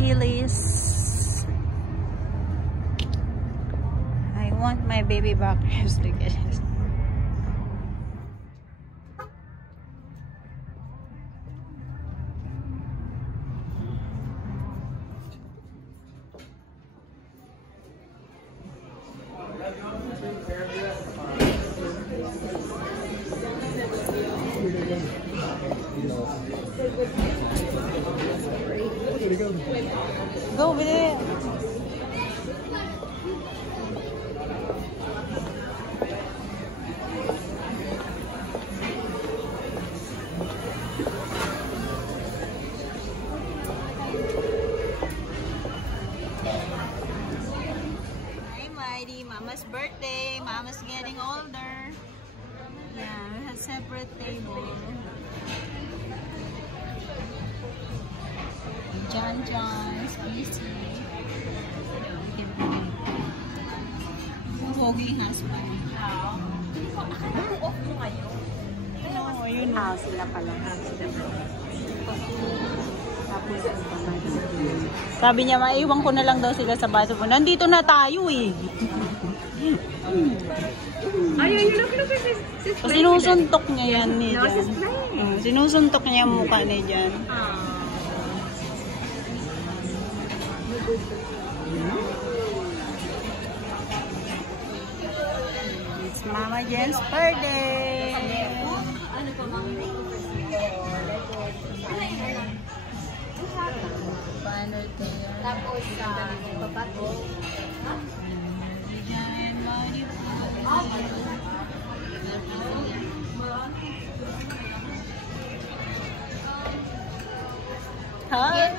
chilies. I want my baby back ribs to get it. Go with it. Hi, Maddie. Mama's birthday. Mama's getting older. Yeah, we have separate table. John's busy. Pogi husband. Off mo kayo. Oo, yun. Sila pala. Sabi niya, maiwan ko na lang daw sila sa baso mo. Nandito na tayo eh. Ayun, look at this. Sinusuntok niya yan ni Jehn. Sinusuntok niya yung mukha ni Jehn. It's Mama Jehn's birthday. Ano pa mga Banner there. tapos papato. Huh?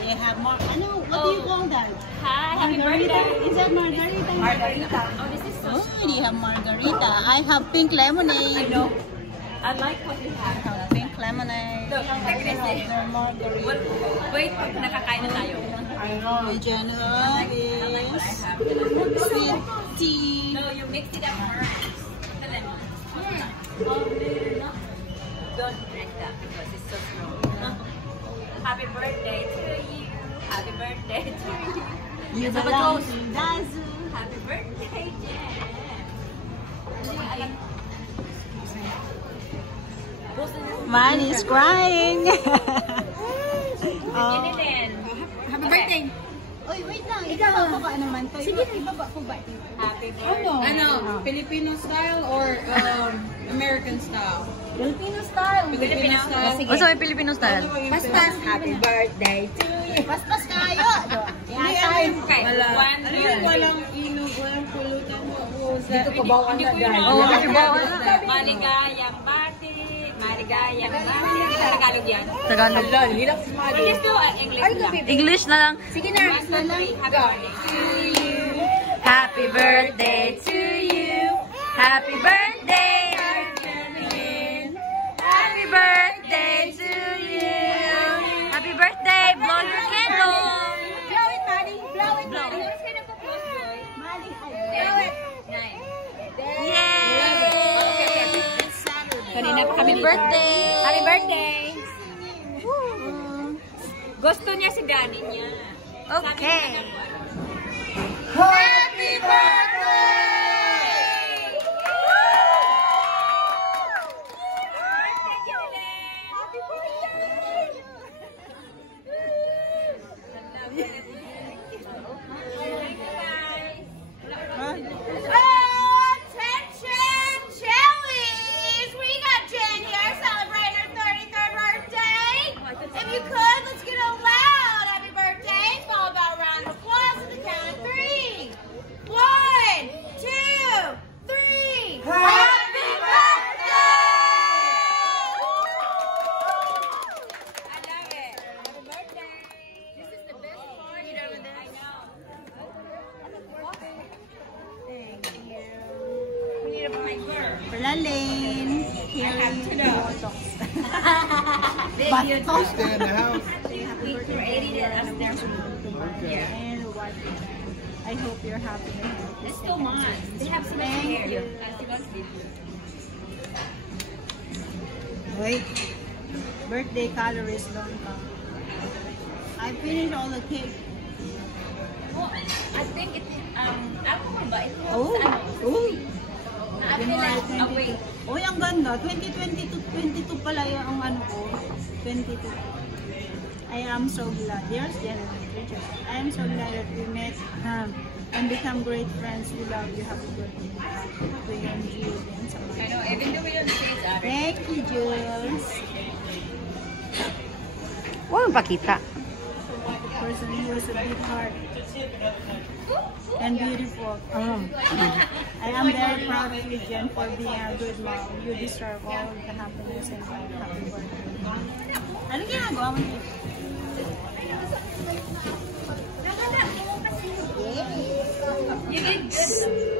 They have more. I know. What do you call that? Hi, happy Margarita? birthday. Is that margarita? Margarita. Oh, this is so Oh, they have margarita. I have pink lemonade. I know. I like what you I have. have pink lemonade. No, technically. They're margarita. Wait, nakakain na tayo. I know. Jehn I like what I have. sweet tea. No, you mix it up first. The lemon. Oh, no. Don't drink that because it's so strong. Happy birthday to you. Happy birthday to you. You Have a belong toast. to Dazu. Happy birthday, Jehn. Maddie's crying. Yan din. Happy birthday! Oy, wait lang. Ikaw baba naman to. Sige, ibaba ko ba? Happy birthday. Ano? Filipino style or American style? Filipino style. Filipino style. Sige. Oh, so Filipino style. Paspas. Happy birthday to you. Paspas kayo. Okay, Wala. one, Ano yung walang inog, walang pulutan mo? Dito ka bawal na dahil. Oo, kasi bawal na. Maligayang bati. Maligayang bati. Tagalog yan. Tagalog. Hilak si Maddie. Let's do English lang. English na lang. Sige na. 1, 2, 3. Happy Happy birthday. birthday to you. Happy birthday, Arjun. Happy birthday to you. Happy birthday. Blow your candle. Blow it, Maddie. Blow it, Blow. Maddie. Blow it. 9. Yay! Kanina pa kami Happy birthday. Happy birthday. Gusto niya si daddy niya. Okay. Happy birthday! Attention, Jellies! We got Jehn here celebrating her 33rd birthday. If you could, let's get a loud happy birthday, followed by a round of applause at the count of 3. 1, 2, 3. Happy birthday! I love it. Happy birthday. This is the best party ever. I know. We need a biker. Lane. Healing Botox. Botox. Stay in the house. We created it as their yeah. And what? I hope you're happy. It's still mine. They have so much hair. you. I think that's it. Wait. Birthday calories don't count. I finished all the cake. Oh, I think it, alcohol ba? It helps, Oh, oh. I feel like, wait. Uy, ang ganda. 22 pala yung ang ano ko. 22. I am so glad. Yours, Jehn. I am so glad that we met and become great friends. We love you. Happy birthday. To you and Jules. I know, even though we don't say it's Ari. Thank you, Jules. Walang pakita. The person who has a big heart and beautiful. I am very proud of you, Jehn, for being a good mom. You deserve all the happiness and happy birthday. Ano ginagawa mo niya? You did good.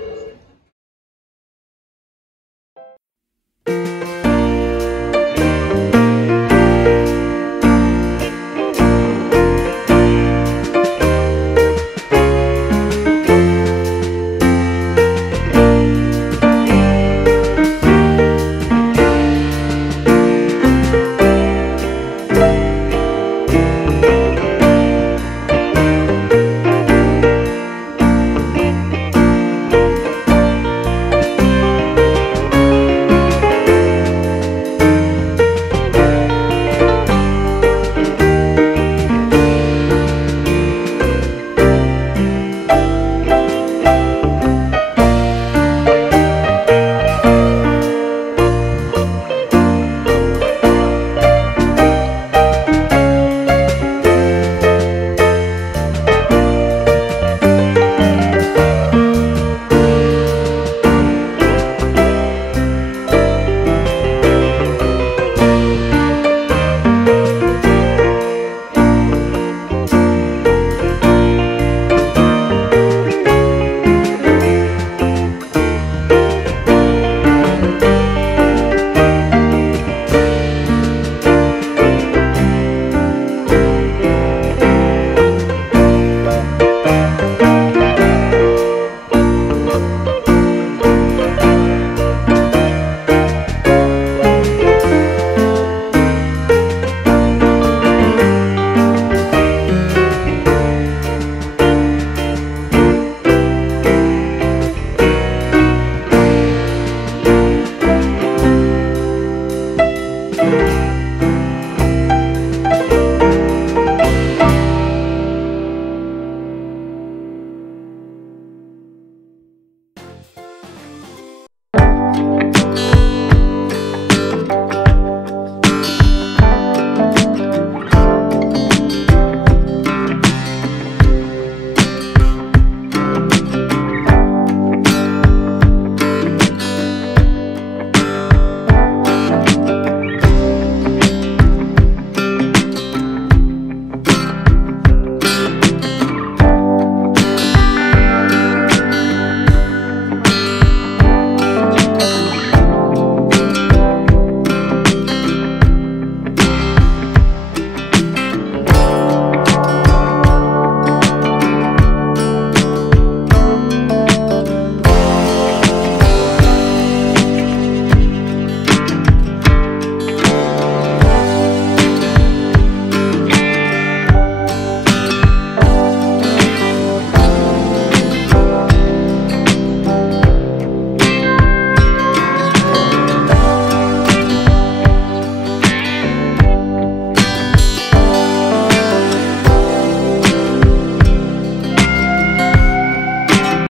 Bye.